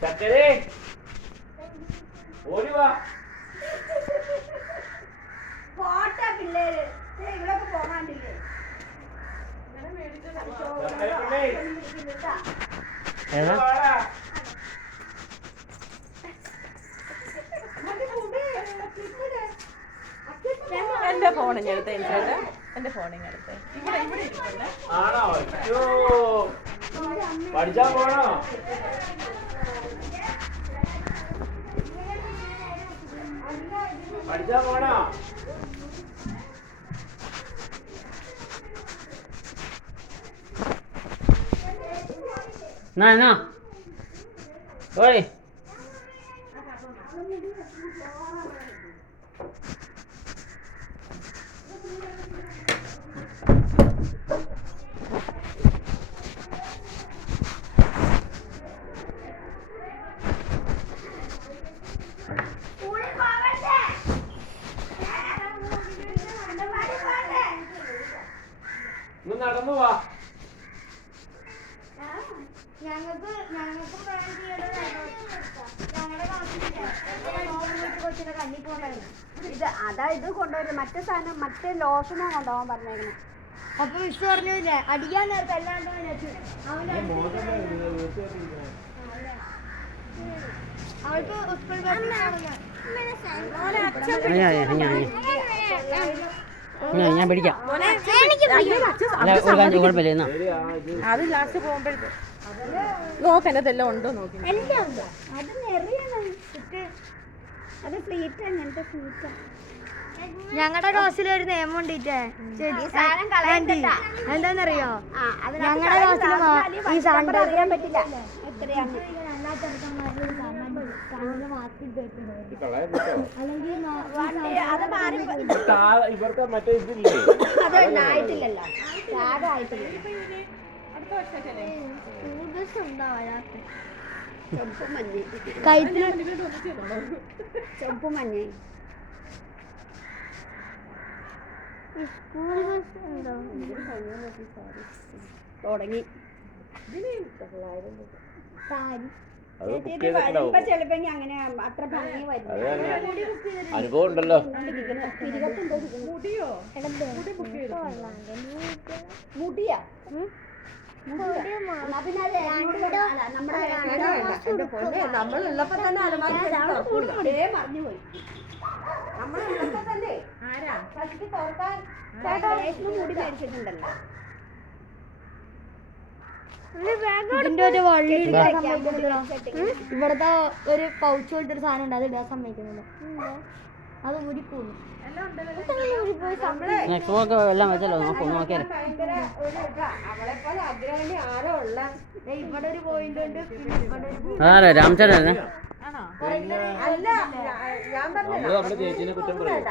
ചക്കരേ ഓടി വാ. പോട്ടെ പിള്ളേര് ഇവിടൊക്കെ പോകാണ്ടില്ലേ. എന്റെ ഫോണിങ്ങെടുത്ത് എന്റെ ഫോണിങ്ങെടുത്ത് ആണോ? പഠിച്ചാ പോണോ? പഠിച്ചാ പോണോ? No. Oye. നടന്നു വാ. ഞങ്ങൾക്ക് കൊച്ചിനെ കണ്ണി പോകണ്ടായിരുന്നു. ഇത് കൊണ്ടുവരുന്നത് മറ്റേ സാധനം മറ്റേ ലോഷനോ കൊണ്ടുപോകാൻ പറഞ്ഞേക്കണം. അപ്പൊ വിഷു പറഞ്ഞില്ലേ അടിക്കാൻ നേരത്തെ അല്ലാണ്ട് അവൾക്ക് സ്കൂൾ ഞാൻ പിടിക്കാം. കുഴപ്പമില്ല. അത് ലാസ്റ്റ് പോകുമ്പോഴത്തെ നോക്ക് എന്നെല്ലാം ഉണ്ടോ നോക്കി. അത് നെറിയാണ്. അത് ഫ്ലീറ്റ് അങ്ങനത്തെ ഫ്ലീറ്റ്. ഞങ്ങളുടെ ക്ലാസ്സിൽ ഒരു നിയമം ഉണ്ടിട്ടേ എന്താന്നറിയോ? ഞങ്ങളുടെ ക്ലാസ്സിൽ ഈ സാധനം അറിയാൻ പറ്റില്ല. ഇവർക്ക് മറ്റേ ഇതില്ലേ അതായിട്ടില്ലല്ലോ. ചെമ്പ് മഞ്ഞ തുടങ്ങി. ചിലപ്പോ അങ്ങനെ അത്ര ഭംഗി വരും. അനുഭവം ഉണ്ടല്ലോ. മുടിയാ നമ്മളുള്ളപ്പോ തന്നെ മറിഞ്ഞുപോയി. നമ്മളുള്ളപ്പോ തന്നെ മുടി മേടിച്ചിട്ടുണ്ടല്ലോ. ഇതിന്റെ ഒരു വള്ളി ഇവിടത്തെ ഒരു പൗച്ച് പോലത്തെ സാധനം ഉണ്ട്. അത് ഇടാൻ സമ്മതിക്കുന്നില്ല. അത് ഊരിപ്പോന്നു. എല്ലാം വെച്ചല്ലോ. നോക്കിയാലോ. ഇവിടെ ഒരു പോയിന്റ് ഉണ്ട്. രാമചന്ദ്രൻ അല്ല ഞാൻ പറഞ്ഞു ചേച്ചിനെ കുറ്റം പറയും.